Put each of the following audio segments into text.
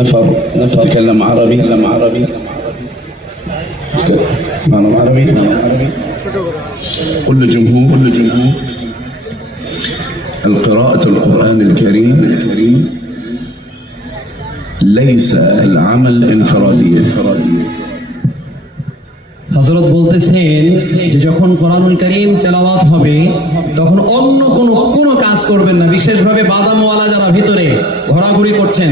نفر يتكلم عربي معنا عربي كل جمهور القراءة القرآن الكريم ليس العمل انفرادية। হযরত বলতেছেন যে যখন কোরআনুল কারীম তেলাওয়াত হবে তখন অন্য কোনো কাজ করবেন না। বিশেষভাবে বাদামওয়ালা যারা ভিতরে ঘোরাঘুরি করছেন,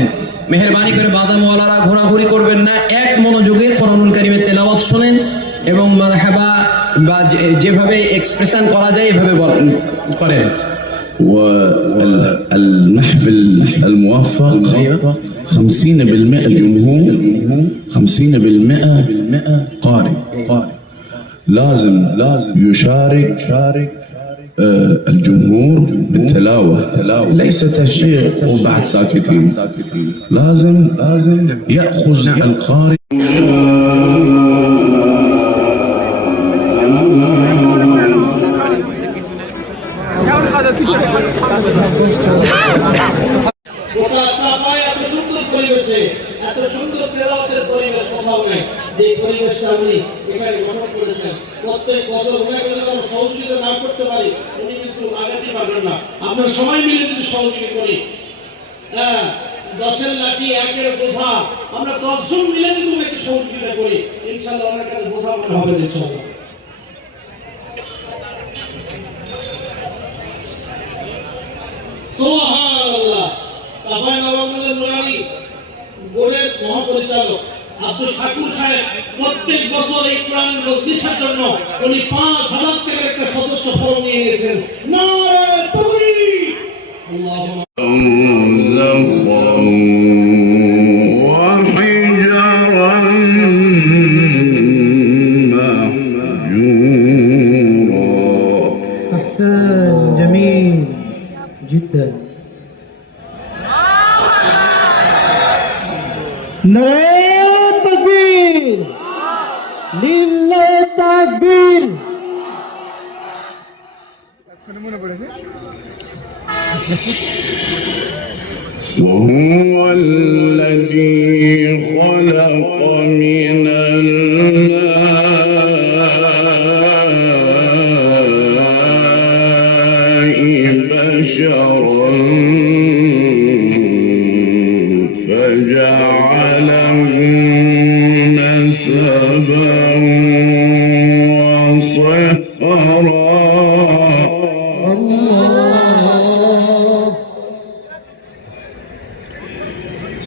মেহেরবানি করে বাদামওয়ালারা ঘোরাঘুরি করবেন না, এক মনোযোগে কোরআনুল কারীমের তেলাওয়াত শুনেন এবং মারহাবা বা যেভাবে এক্সপ্রেশন করা যায় এভাবে করেন। والمحفل الموفق 50% جمهور 50% قارئ. لازم يشارك الجمهور بالتلاوة، ليس تشجيع وبعد ساكتين. لازم يأخذ القارئ এত সুন্দর তেলাওয়াতের পরিবেশ কোথাও নাই। যে পরিবেশটা আপনি এখানে গঠন করেছেন, প্রত্যেক বছর ওনাকে যদি আমরা সহযোগিতা না করতে পারি উনি কিন্তু আগাতে পারবেন না। আমরা সবাই মিলে যদি সহযোগিতা করি, হ্যাঁ, 10-এর লাঠি 1-এর বোঝা, আমরা 10 জন মিলে যদি ওনাকে সহযোগিতা করি ইনশাআল্লাহ ওনার কাছে বোঝা মনে হবে ইনশাআল্লাহ। সুবহানাল্লাহ। সাফাই নবাবগঞ্জের নুরানি বোর্ডের মহাপরিচালক আব্দুল শাকুর সাহেব প্রত্যেক বছর এই কোরআন মজলিসের জন্য উনি 5000 টাকার একটা সদস্য ফরম নিয়ে গেছেন। নারে তাকবীর, আল্লাহু أحسن جميل جدا. নারে তাকবীর, লিল্লাহি তাকবীর। وهو الذي خلق من الماء بشرا فجعله نسبا وصهرا